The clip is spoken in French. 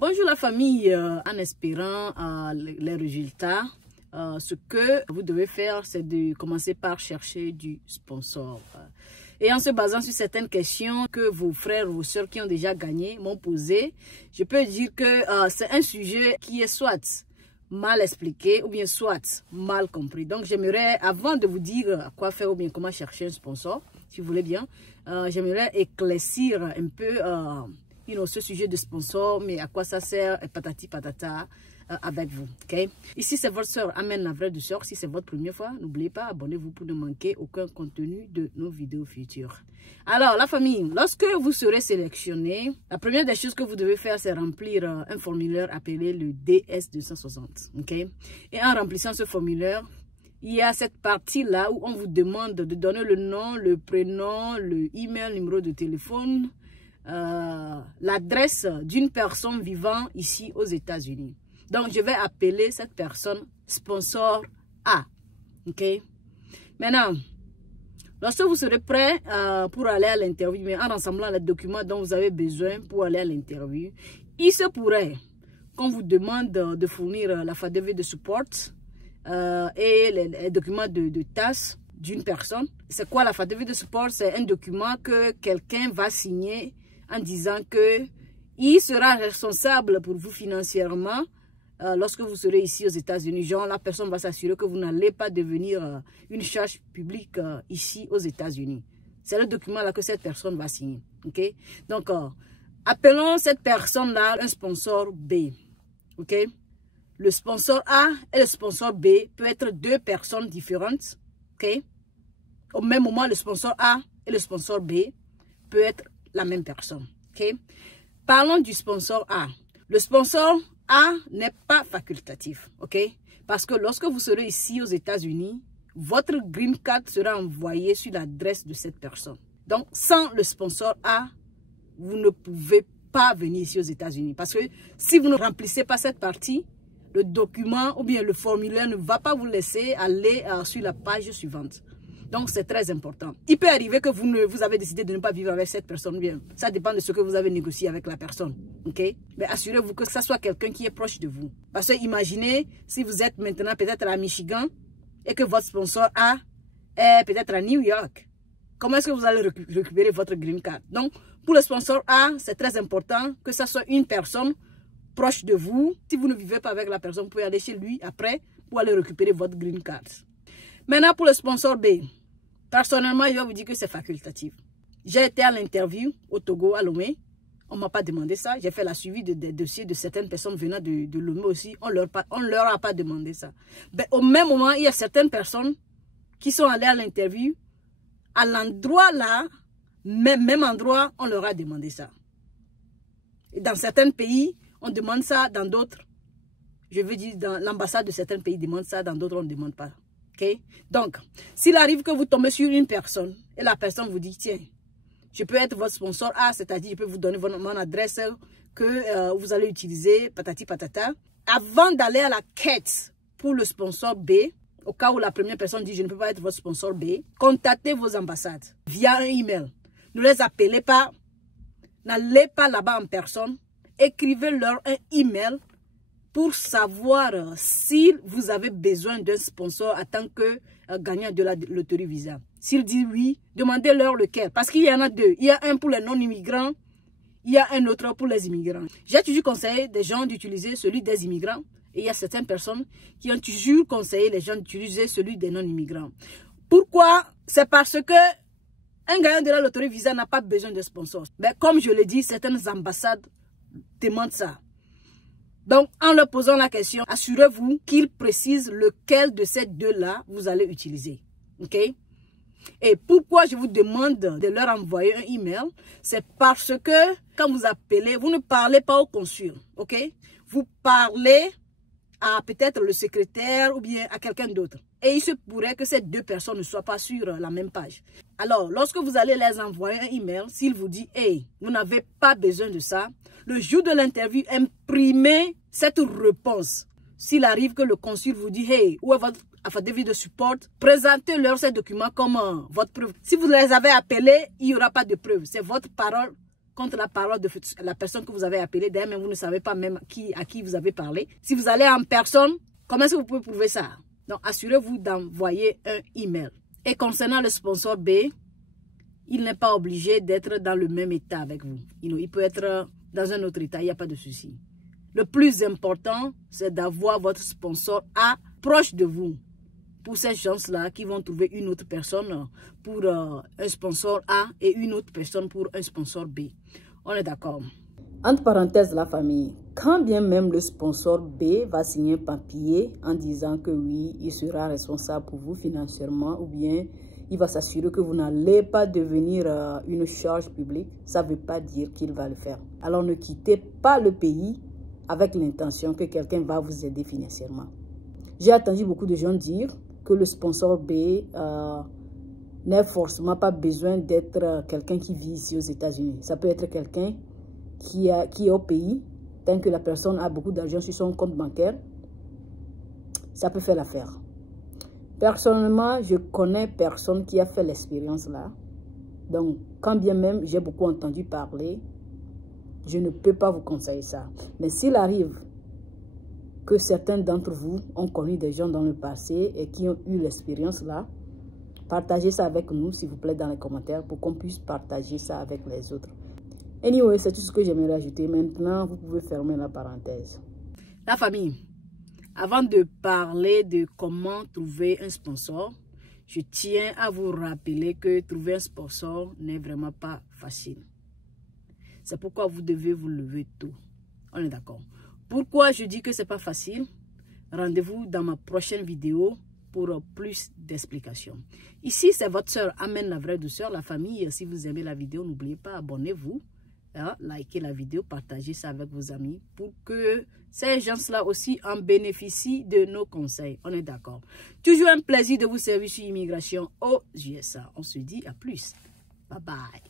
Bonjour la famille, en espérant les résultats, ce que vous devez faire, c'est de commencer par chercher du sponsor. Et en se basant sur certaines questions que vos frères ou vos soeurs qui ont déjà gagné m'ont posées, je peux dire que c'est un sujet qui est soit mal expliqué ou bien soit mal compris. Donc j'aimerais, avant de vous dire quoi faire ou bien comment chercher un sponsor, si vous voulez bien, j'aimerais éclaircir un peu ce sujet de sponsor, mais à quoi ça sert, et patati patata avec vous. Okay? Ici, c'est votre soeur Amen, la vraie douceur. Si c'est votre première fois, n'oubliez pas, abonnez-vous pour ne manquer aucun contenu de nos vidéos futures. Alors, la famille, lorsque vous serez sélectionné, la première des choses que vous devez faire, c'est remplir un formulaire appelé le DS260. Okay? Et en remplissant ce formulaire, il y a cette partie-là où on vous demande de donner le nom, le prénom, le email, le numéro de téléphone, l'adresse d'une personne vivant ici aux États-Unis. Donc, je vais appeler cette personne sponsor A. OK? Maintenant, lorsque vous serez prêt pour aller à l'interview, mais en rassemblant les documents dont vous avez besoin pour aller à l'interview, il se pourrait qu'on vous demande de fournir la FADV de support et les documents de TAS d'une personne. C'est quoi la FADV de support? C'est un document que quelqu'un va signer en disant que il sera responsable pour vous financièrement lorsque vous serez ici aux États-Unis. Genre, la personne va s'assurer que vous n'allez pas devenir une charge publique ici aux États-Unis. C'est le document-là que cette personne va signer. OK? Donc, appelons cette personne-là un sponsor B. OK? Le sponsor A et le sponsor B peuvent être deux personnes différentes. OK? Au même moment, le sponsor A et le sponsor B peuvent être la même personne. Okay? Parlons du sponsor A. Le sponsor A n'est pas facultatif. Okay? Parce que lorsque vous serez ici aux États-Unis, votre green card sera envoyé sur l'adresse de cette personne. Donc, sans le sponsor A, vous ne pouvez pas venir ici aux États-Unis. Parce que si vous ne remplissez pas cette partie, le document ou bien le formulaire ne va pas vous laisser aller sur la page suivante. Donc, c'est très important. Il peut arriver que vous avez décidé de ne pas vivre avec cette personne. Bien, ça dépend de ce que vous avez négocié avec la personne. OK? Mais assurez-vous que ça soit quelqu'un qui est proche de vous. Parce que imaginez si vous êtes maintenant peut-être à Michigan et que votre sponsor A est peut-être à New York. Comment est-ce que vous allez récupérer votre green card? Donc, pour le sponsor A, c'est très important que ça soit une personne proche de vous. Si vous ne vivez pas avec la personne, vous pouvez aller chez lui après pour aller récupérer votre green card. Maintenant, pour le sponsor B, personnellement, je vais vous dire que c'est facultatif. J'ai été à l'interview au Togo, à Lomé. On ne m'a pas demandé ça. J'ai fait la suivi des dossiers de certaines personnes venant de Lomé aussi. On leur a pas demandé ça. Mais au même moment, il y a certaines personnes qui sont allées à l'interview. À l'endroit là, même endroit, on leur a demandé ça. Et dans certains pays, on demande ça. Dans d'autres, je veux dire, dans l'ambassade de certains pays demande ça. Dans d'autres, on ne demande pas. Okay? Donc, s'il arrive que vous tombez sur une personne et la personne vous dit, tiens, je peux être votre sponsor A, c'est-à-dire je peux vous donner mon adresse que vous allez utiliser, patati patata. Avant d'aller à la quête pour le sponsor B, au cas où la première personne dit, je ne peux pas être votre sponsor B, contactez vos ambassades via un email. Ne les appelez pas, n'allez pas là-bas en personne, écrivez-leur un email pour savoir si vous avez besoin d'un sponsor en tant que gagnant de la loterie Visa. S'ils disent oui, demandez-leur lequel. Parce qu'il y en a deux. Il y a un pour les non-immigrants, il y a un autre pour les immigrants. J'ai toujours conseillé des gens d'utiliser celui des immigrants. Et il y a certaines personnes qui ont toujours conseillé les gens d'utiliser celui des non-immigrants. Pourquoi? C'est parce que un gagnant de la loterie Visa n'a pas besoin de sponsor. Mais comme je l'ai dit, certaines ambassades demandent ça. Donc, en leur posant la question, assurez-vous qu'ils précisent lequel de ces deux-là vous allez utiliser. OK? Et pourquoi je vous demande de leur envoyer un email? C'est parce que quand vous appelez, vous ne parlez pas au consul. OK? Vous parlez à peut-être le secrétaire ou bien à quelqu'un d'autre. Et il se pourrait que ces deux personnes ne soient pas sur la même page. Alors, lorsque vous allez les envoyer un email, s'il vous dit, hey, vous n'avez pas besoin de ça, le jour de l'interview, imprimez cette réponse. S'il arrive que le consul vous dit, hey, où est votre affidavit de support, présentez-leur ces documents comme votre preuve. Si vous les avez appelés, il n'y aura pas de preuve. C'est votre parole contre la parole de la personne que vous avez appelée. D'ailleurs, même vous ne savez pas même à qui vous avez parlé. Si vous allez en personne, comment est-ce que vous pouvez prouver ça? Donc, assurez-vous d'envoyer un email. Et concernant le sponsor B, il n'est pas obligé d'être dans le même état avec vous. Il peut être dans un autre état, il n'y a pas de souci. Le plus important, c'est d'avoir votre sponsor A proche de vous. Pour ces gens-là qui vont trouver une autre personne pour un sponsor A et une autre personne pour un sponsor B. On est d'accord? Entre parenthèses, la famille, quand bien même le sponsor B va signer un papier en disant que oui, il sera responsable pour vous financièrement ou bien il va s'assurer que vous n'allez pas devenir une charge publique, ça ne veut pas dire qu'il va le faire. Alors ne quittez pas le pays avec l'intention que quelqu'un va vous aider financièrement. J'ai entendu beaucoup de gens dire que le sponsor B n'a forcément pas besoin d'être quelqu'un qui vit ici aux États-Unis. Ça peut être quelqu'un qui est au pays, tant que la personne a beaucoup d'argent sur son compte bancaire, ça peut faire l'affaire. Personnellement, je connais personne qui a fait l'expérience là. Donc, quand bien même j'ai beaucoup entendu parler, je ne peux pas vous conseiller ça. Mais s'il arrive que certains d'entre vous ont connu des gens dans le passé et qui ont eu l'expérience là, partagez ça avec nous, s'il vous plaît, dans les commentaires pour qu'on puisse partager ça avec les autres. Anyway, c'est tout ce que j'aimerais ajouter. Maintenant, vous pouvez fermer la parenthèse. La famille, avant de parler de comment trouver un sponsor, je tiens à vous rappeler que trouver un sponsor n'est vraiment pas facile. C'est pourquoi vous devez vous lever tôt. On est d'accord. Pourquoi je dis que ce n'est pas facile? Rendez-vous dans ma prochaine vidéo pour plus d'explications. Ici, c'est votre soeur Amen, la vraie douceur. La famille, si vous aimez la vidéo, n'oubliez pas, abonnez-vous. Likez la vidéo, partagez ça avec vos amis pour que ces gens-là aussi en bénéficient de nos conseils. On est d'accord. Toujours un plaisir de vous servir sur Immigration aux USA. On se dit à plus. Bye bye.